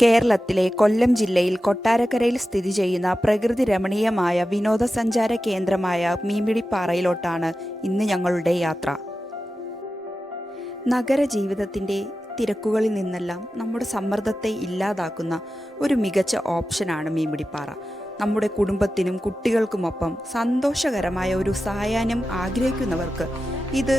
കേരളത്തിലെ കൊല്ലം ജില്ലയിൽ കൊട്ടാരക്കരയിൽ സ്ഥിതി ചെയ്യുന്ന പ്രകൃതി രമണീയമായ വിനോദസഞ്ചാര കേന്ദ്രമായ മീൻപിടിപ്പാറയിലോട്ടാണ് ഇന്ന് ഞങ്ങളുടെ യാത്ര. നഗരജീവിതത്തിൻ്റെ തിരക്കുകളിൽ നിന്നെല്ലാം നമ്മുടെ സമ്മർദ്ദത്തെ ഇല്ലാതാക്കുന്ന ഒരു മികച്ച ഓപ്ഷനാണ് മീൻപിടിപ്പാറ. നമ്മുടെ കുടുംബത്തിനും കുട്ടികൾക്കുമൊപ്പം സന്തോഷകരമായ ഒരു സായാഹ്നം ആഗ്രഹിക്കുന്നവർക്ക് ഇത്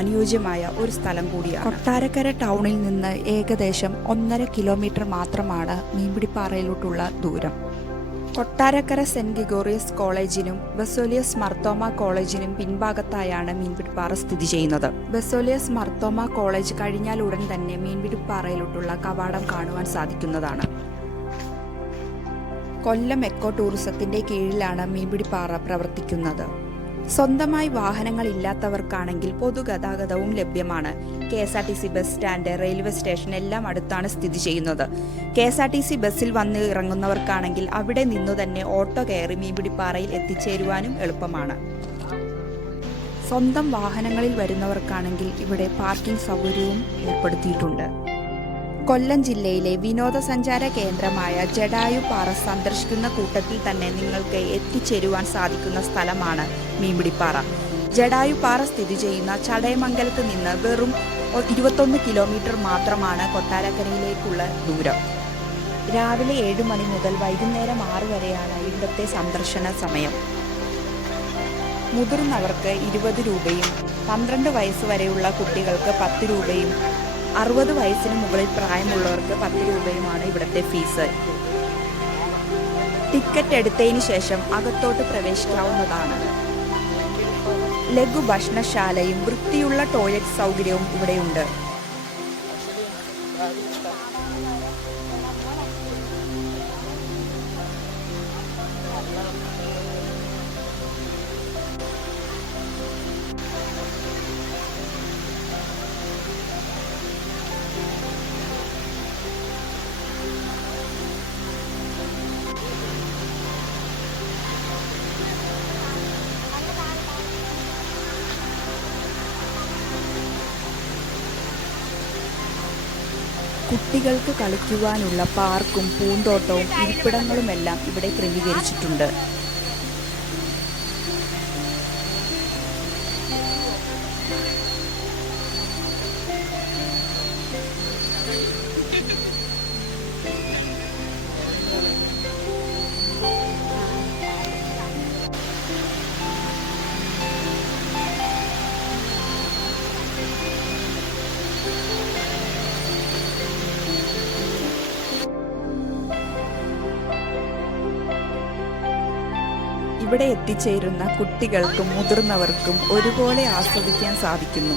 അനുയോജ്യമായ ഒരു സ്ഥലം കൂടിയാണ്. കൊട്ടാരക്കര ടൗണിൽ നിന്ന് ഏകദേശം 1.5 കിലോമീറ്റർ മാത്രമാണ് മീൻപിടിപ്പാറയിലോട്ടുള്ള ദൂരം. കൊട്ടാരക്കര സെന്റ് ഗ്രിഗോറിയസ് കോളേജിനും ബസേലിയസ് മർത്തോമ കോളേജിനും പിൻഭാഗത്തായാണ് മീൻപിടിപ്പാറ സ്ഥിതി ചെയ്യുന്നത്. ബസേലിയസ് മർത്തോമ കോളേജ് കഴിഞ്ഞാൽ ഉടൻ തന്നെ മീൻപിടിപ്പാറയിലോട്ടുള്ള കവാടം കാണുവാൻ സാധിക്കുന്നതാണ്. കൊല്ലം എക്കോ ടൂറിസത്തിന്റെ കീഴിലാണ് മീൻപിടിപ്പാറ പ്രവർത്തിക്കുന്നത്. സ്വന്തമായി വാഹനങ്ങളില്ലാത്തവർക്കാണെങ്കിൽ പൊതുഗതാഗതവും ലഭ്യമാണ്. KSRTC bus stand, railway station എല്ലാം അടുത്താണ് സ്ഥിതി ചെയ്യുന്നത്. KSRTC ബസ്സിൽ വന്ന് ഇറങ്ങുന്നവർക്കാണെങ്കിൽ അവിടെ നിന്നു തന്നെ ഓട്ടോ കയറി മീൻപിടിപ്പാറയിൽ എത്തിച്ചേരുവാനും എളുപ്പമാണ്. സ്വന്തം വാഹനങ്ങളിൽ വരുന്നവർക്കാണെങ്കിൽ ഇവിടെ പാർക്കിംഗ് സൗകര്യവും ഏർപ്പെടുത്തിയിട്ടുണ്ട്. കൊല്ലം ജില്ലയിലെ വിനോദസഞ്ചാര കേന്ദ്രമായ ജടായുപ്പാറ സന്ദർശിക്കുന്ന കൂട്ടത്തിൽ തന്നെ നിങ്ങൾക്ക് എത്തിച്ചേരുവാൻ സാധിക്കുന്ന സ്ഥലമാണ് മീൻപിടിപ്പാറ. ജടായുപ്പാറ സ്ഥിതി ചെയ്യുന്ന ചടയമംഗലത്ത് നിന്ന് വെറും 21 കിലോമീറ്റർ മാത്രമാണ് കൊട്ടാരക്കരയിലേക്കുള്ള ദൂരം. രാവിലെ 7 മണി മുതൽ വൈകുന്നേരം 6 വരെയാണ് ഇവിടുത്തെ സന്ദർശന സമയം. മുതിർന്നവർക്ക് 20 രൂപയും 12 വയസ്സ് വരെയുള്ള കുട്ടികൾക്ക് 10 രൂപയും 60 വയസ്സിന് മുകളിൽ പ്രായമുള്ളവർക്ക് 10 രൂപയുമാണ് ഇവിടുത്തെ ഫീസ്. ടിക്കറ്റ് എടുത്തതിന് ശേഷം അകത്തോട്ട് പ്രവേശിക്കാവുന്നതാണ്. ലഘു ഭക്ഷണശാലയും വൃത്തിയുള്ള ടോയ്ലറ്റ് സൗകര്യവും ഇവിടെയുണ്ട്. കുട്ടികൾക്ക് കളിക്കുവാനുള്ള പാർക്കും പൂന്തോട്ടവും ഇരിപ്പിടങ്ങളുമെല്ലാം ഇവിടെ ക്രമീകരിച്ചിട്ടുണ്ട്. ഇവിടെ എത്തിച്ചേരുന്ന കുട്ടികൾക്കും മുതിർന്നവർക്കും ഒരുപോലെ ആസ്വദിക്കാൻ സാധിക്കുന്നു.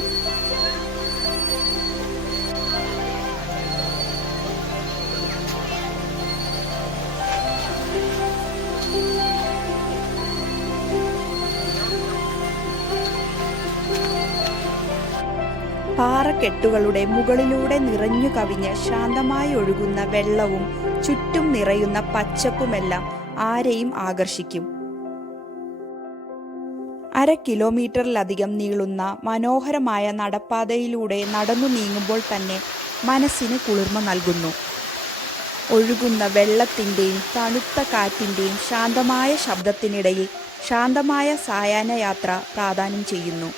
പാറക്കെട്ടുകളുടെ മുകളിലൂടെ നിറഞ്ഞു കവിഞ്ഞ് ശാന്തമായി ഒഴുകുന്ന വെള്ളവും ചുറ്റും നിറയുന്ന പച്ചപ്പുമെല്ലാം ആരെയും ആകർഷിക്കും. 1/2 കിലോമീറ്ററിലധികം നീളുന്ന മനോഹരമായ നടപ്പാതയിലൂടെ നടന്നു നീങ്ങുമ്പോൾ തന്നെ മനസ്സിന് കുളിർമ നൽകുന്നു. ഒഴുകുന്ന വെള്ളത്തിൻ്റെയും തണുത്ത കാറ്റിൻ്റെയും ശാന്തമായ ശബ്ദത്തിനിടയിൽ ശാന്തമായ സായാഹ്ന യാത്ര പ്രാദാനം ചെയ്യുന്നു.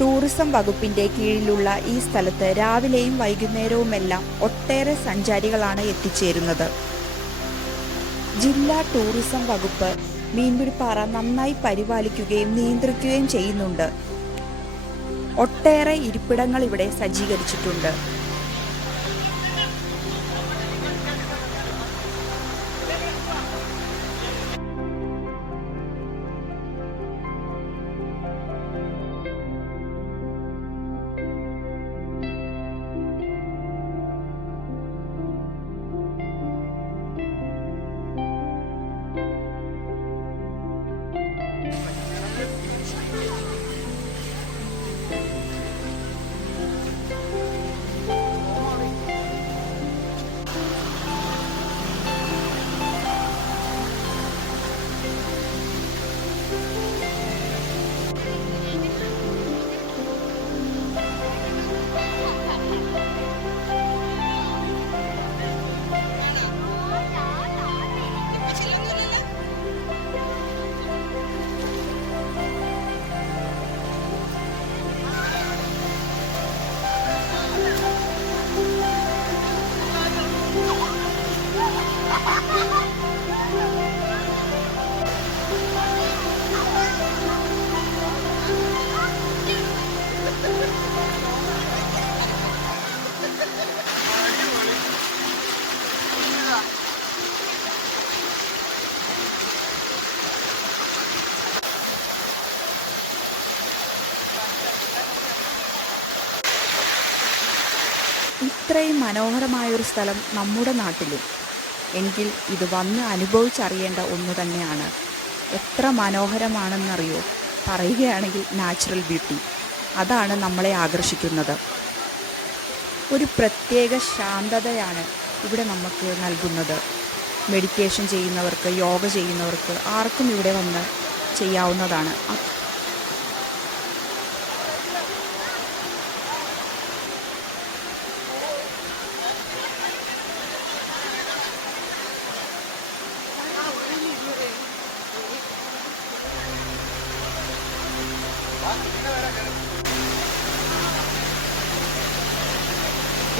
ടൂറിസം വകുപ്പിന്റെ കീഴിലുള്ള ഈ സ്ഥലത്ത് രാവിലെയും വൈകുന്നേരവുമെല്ലാം ഒട്ടേറെ സഞ്ചാരികളാണ് എത്തിച്ചേരുന്നത്. ജില്ലാ ടൂറിസം വകുപ്പ് മീൻപിടിപ്പാറ നന്നായി പരിപാലിക്കുകയും നിയന്ത്രിക്കുകയും ചെയ്യുന്നുണ്ട്. ഒട്ടേറെ ഇരിപ്പിടങ്ങൾ ഇവിടെ സജ്ജീകരിച്ചിട്ടുണ്ട്. ഇത്രയും മനോഹരമായൊരു സ്ഥലം നമ്മുടെ നാട്ടിലും. എങ്കിൽ ഇത് വന്ന് അനുഭവിച്ചറിയേണ്ട ഒന്ന് തന്നെയാണ്. എത്ര മനോഹരമാണെന്നറിയോ? പറയുകയാണെങ്കിൽ നാച്ചുറൽ ബ്യൂട്ടി, അതാണ് നമ്മളെ ആകർഷിക്കുന്നത്. ഒരു പ്രത്യേക ശാന്തതയാണ് ഇവിടെ നമുക്ക് നൽകുന്നത്. മെഡിറ്റേഷൻ ചെയ്യുന്നവർക്ക്, യോഗ ചെയ്യുന്നവർക്ക് ആർക്കും ഇവിടെ വന്ന് ചെയ്യാവുന്നതാണ്.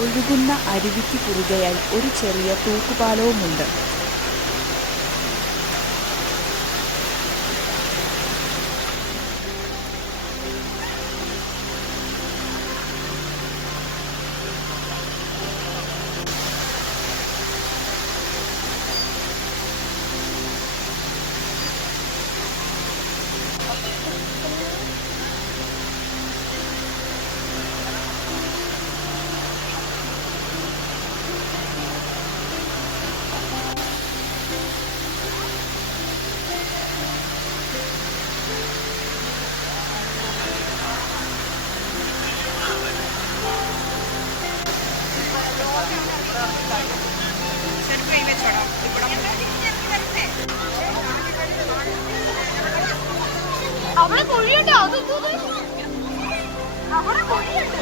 ഒഴുകുന്ന അരുവിക്ക് കുറുകയായി ഒരു ചെറിയ തൂക്കുപാലവുമുണ്ട്. അവിടെ കുഴിയുണ്ട്, അത് അവിടെ കുഴിയുണ്ട്.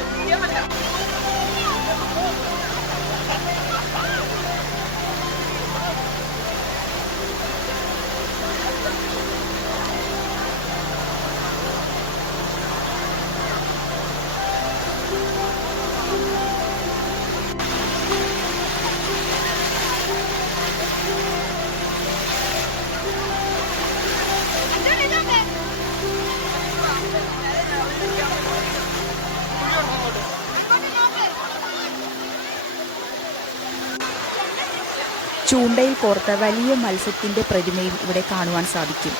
ചൂണ്ടയിൽ കോർത്ത വലിയ മത്സ്യത്തിൻ്റെ പ്രതിമയും ഇവിടെ കാണുവാൻ സാധിക്കും.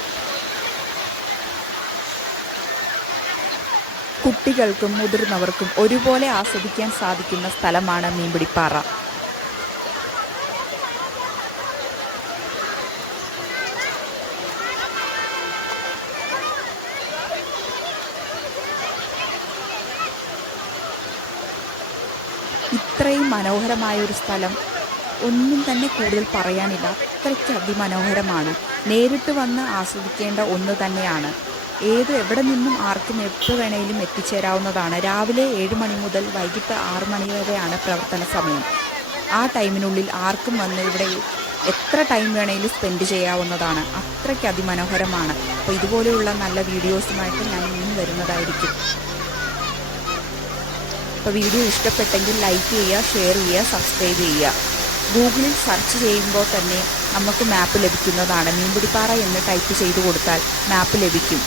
കുട്ടികൾക്കും മുതിർന്നവർക്കും ഒരുപോലെ ആസ്വദിക്കാൻ സാധിക്കുന്ന സ്ഥലമാണ് മീൻപിടിപ്പാറ. ഇത്രയും മനോഹരമായൊരു സ്ഥലം ഒന്നും തന്നെ കൂടുതൽ പറയാനില്ല. അത്രയ്ക്ക് അതിമനോഹരമാണ്. നേരിട്ട് വന്ന് ആസ്വദിക്കേണ്ട ഒന്ന് തന്നെയാണ്. എവിടെ നിന്നും ആർക്കും എപ്പോൾ വേണമെങ്കിലും എത്തിച്ചേരാവുന്നതാണ്. രാവിലെ 7 മണി മുതൽ വൈകിട്ട് 6 മണി വരെയാണ് പ്രവർത്തന സമയം. ആ ടൈമിനുള്ളിൽ ആർക്കും വന്ന് ഇവിടെ എത്ര ടൈം വേണമെങ്കിലും സ്പെൻഡ് ചെയ്യാവുന്നതാണ്. അത്രയ്ക്ക് അതിമനോഹരമാണ്. അപ്പോൾ ഇതുപോലെയുള്ള നല്ല വീഡിയോസുമായിട്ട് ഞാൻ ഇന്നും വരുന്നതായിരിക്കും. അപ്പോൾ വീഡിയോ ഇഷ്ടപ്പെട്ടെങ്കിൽ ലൈക്ക് ചെയ്യുക, ഷെയർ ചെയ്യുക, സബ്സ്ക്രൈബ് ചെയ്യുക. ഗൂഗിളിൽ സെർച്ച് ചെയ്യുമ്പോൾ തന്നെ നമുക്ക് മാപ്പ് ലഭിക്കുന്നതാണ്. മീൻപിടിപ്പാറ എന്ന് ടൈപ്പ് ചെയ്ത് കൊടുത്താൽ മാപ്പ് ലഭിക്കും.